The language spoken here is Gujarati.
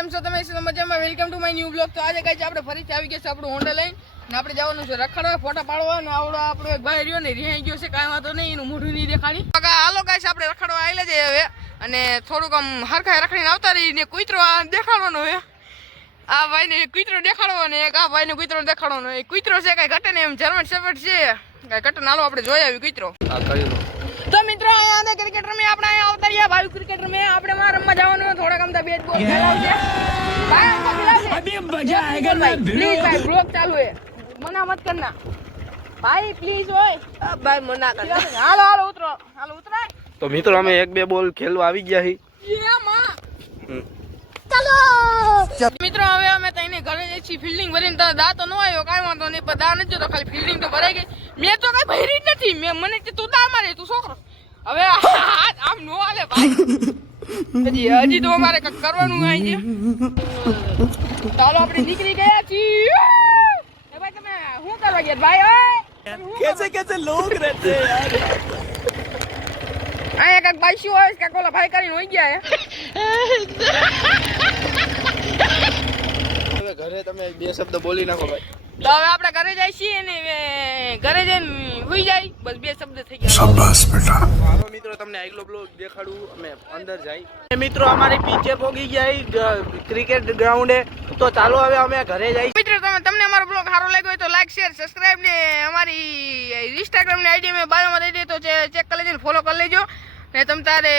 કેમ છો તમે? મજામાં. Welcome to my new blog. તો આજે કઈ આપણે ફરીથી આવી ગયા છે આપણું હોન્ડા લઈને ને આપણે જવાનું છે રખડવા, ફોટા પાડવા ને આપણો એક ભાઈ રહ્યો ને રિહાઈ ગયો છે, કાંઈ વાંધો નહીં, એનું મોઢું નહીં દેખાડી. હાલો ગાઈસ, આપણે રખડવા આવેલા છે હવે અને થોડુંક આમ હરખાઈ રખડીને આવતા રહીને કૂતરો દેખાડવાનો હવે. આ ભાઈને કૂતરો દેખાડવો ને એક આ ભાઈને કૂતરો દેખાડવાનો. એ કૂતરો છે કઈ ઘટે ને એમ જર્મન શેફર્ડ છે કઈ ઘટે. હાલો આપણે જોઈ આવી કૂતરો. તો મિત્રો અહીંયા ક્રિકેટ રમી આપણે અહીંયા આવતા રહ્યા ભાઈ. ક્રિકેટ રમી આપણે માં રમવા જવાનું થોડાક આમ બેટ બોલ ખેલાવશે ભાઈ. અભી મજા આएगा ना પ્લીઝ ભાઈ. બ્લોગ ચાલુ હે, મના મત કરના ભાઈ પ્લીઝ. હોય ભાઈ મના કર. હાલો હાલો ઉતરો, હાલો ઉતરાય. તો મિત્રો અમે એક બે બોલ ખેલવા આવી ગયા હી. ચાલો મિત્રો હવે અમે તઈને ઘરે જઈ છીએ. ફિલ્ડિંગ ભરીને તો દા તો ન આવ્યો, કાંઈ વાંધો નહીં, પણ દા નથી જોતો, ખાલી ફિલ્ડિંગ તો ભરાઈ ગઈ. મેં તો કઈ ભરી જ નથી. મને તું દા મારે, તું છોકરો હવે આમ નો હાલે ભાઈ. હજી તો અમારે કઈક કરવાનું આવી છે. ચાલો આપણે નીકળી ગયા છીએ. ભાઈ તમે શું કરવા ગયા ભાઈ? कैसे कैसे लोग रहते हैं यार. અહીંયા કઈક બાઈશું હોય કે કોલા ભાઈ કરીને હોઈ ગયા હે. હવે ઘરે તમે બે શબ્દ બોલી નાખો ભાઈ. તો હવે આપણે ઘરે જઈએ છીએ અને ઘરે જઈને હોઈ જાય, બસ બે શબ્દ થઈ ગયા. શાબાશ બેટા. હાલો મિત્રો તમને આગલો બ્લોગ દેખાડું. અમે અંદર જાય મિત્રો, અમારી પીચે પોગી ગયા ક્રિકેટ ગ્રાઉન્ડે. તો ચાલો હવે અમે ઘરે જઈએ. મિત્રો તમને અમારો બ્લોગ સારો લાગ્યો હોય તો લાઈક શેર સબસ્ક્રાઇબ ને અમારી ઇન્સ્ટાગ્રામ ની આઈડી મેં બાયોમાં દઈ દે તો ચેક કરી લેજો, ફોલો કરી લેજો ને તમ તારે